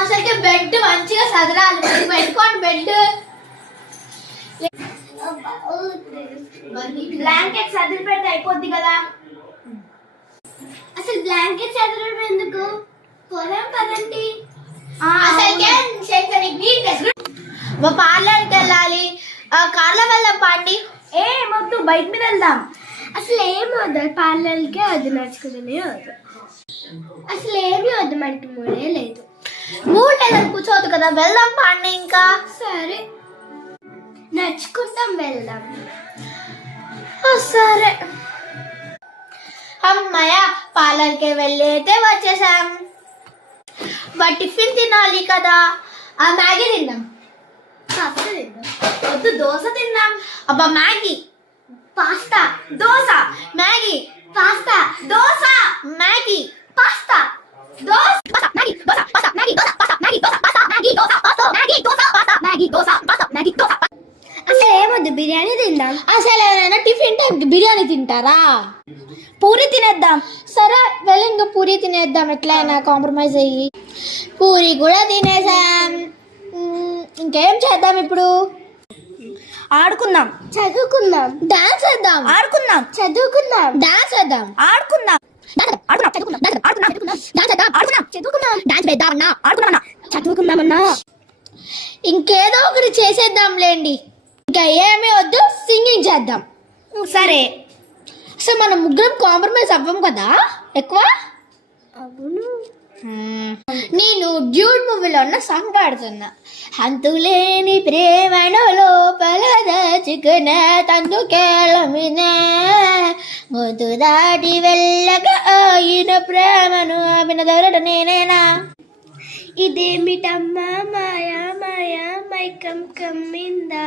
అసలుకి బెడ్ మంచిగా సదరాలి, పెట్టుకోండి బెడ్. బ్లాంకెట్ సదిరి పెడితే అయిపోద్ది కదా. అసలు బ్లాంకెట్ సదరడం ఎందుకు? పోదాం పదండి. మా పార్లర్కి వెళ్ళాలి, కార్ల వెళ్దాం పాండి. మొద్దు బైక్ మీద వెళ్దాం. అసలు ఏమి వద్దు, పార్లర్కే వద్దు, నడుచుకుంటూనే వద్దు. అసలు ఏమి వద్దు, మనకి మూడే లేదు. మూడు లేదని కూర్చోవద్దు కదా, వెళ్దాం పాండి. ఇంకా సరే నడుచుకుంటాం, వెళ్దాం. సరే అమ్మయ్య, పార్లర్కి వెళ్ళి అయితే వచ్చేసాం. టిఫిన్ తినాలి కదా, మ్యాగీ తిందాం. వద్దు, దోశ తిందాం. అబ్బా Maggi, pasta, dosa, Maggi, pasta, dosa, Maggi, pasta, dosa, Maggi, dosa, pasta, Maggi, dosa, pasta, Maggi, dosa, pasta, Maggi, dosa, pasta, Maggi, dosa, pasta, Maggi, dosa, pasta, Maggi, dosa. అసలు ఏమొద్దు, బిర్యానీ తిందాం. అసలు ఎవరైనా టిఫిన్ టైంకి బిర్యానీ తింటారా? పూరి తినేద్దాం. సరే వెళ్ళి ఇంకా పూరి తినేద్దాం, ఎట్లయినా కాంప్రమైజ్ అయ్యి. పూరి కూడా తినేసాం. ఇంకేం చేద్దాం ఇప్పుడు? ఆడుకుందాం, చదువుకుందాం, డాన్స్ చేద్దాం, ఆడుకుందాం, చదువుకుందాం, డాన్స్ చేద్దాం, ఆడుకుందాం, చదువుకుందామన్నా. ఇంకేదో ఒకటి చేసేద్దాంలేండి. ఇంకా ఏమీ వద్దు, సింగింగ్ చేద్దాం. సరే. అసలు మనం ముగ్గురం కాంప్రమైజ్ అవ్వం కదా ఎక్కువ. అవును. నేను డ్యూడ్ మూవీలో ఉన్న సాంగ్ పాడుతున్నా. హంతులేని ప్రేమను లోపల దాచుకున్న తందుకేళమినే, ముద్దు దాటి వెళ్ళగా ఆయన ప్రేమను ఆపిన దొరట నేనేనా. ఇదేమిటమ్మా మాయా మాయా మైకం కమ్మిందా,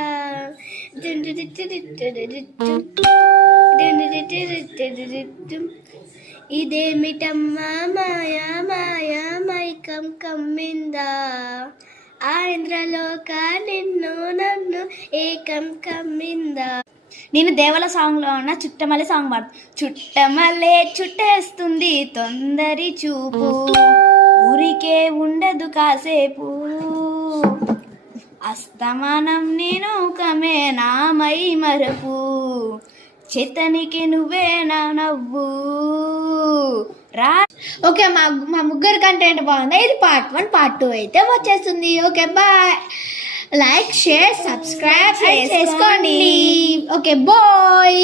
ఇదేమిటమ్మా మాయా మాయా మైకం కమ్మిందా, ఆంధ్రలోక నిన్ను నన్ను ఏకం కమ్మిందా. నేను దేవల సాంగ్ లో ఉన్న చుట్టమల్లె సాంగ్ పాడు. చుట్టమల్లె చుట్టేస్తుంది తొందరి చూపు, ఊరికే ఉండదు కాసేపు, అస్తమానం నేను కమే నామై మరపు, చేతనికి నువ్వే నా నవ్వు రా. ఓకే, మా ముగ్గురు కంటెంట్ బాగుంది. ఇది పార్ట్ 1, పార్ట్ 2 అయితే వచ్చేస్తుంది. Okay bye. Like, share, subscribe చేసుకోండి. Okay bye.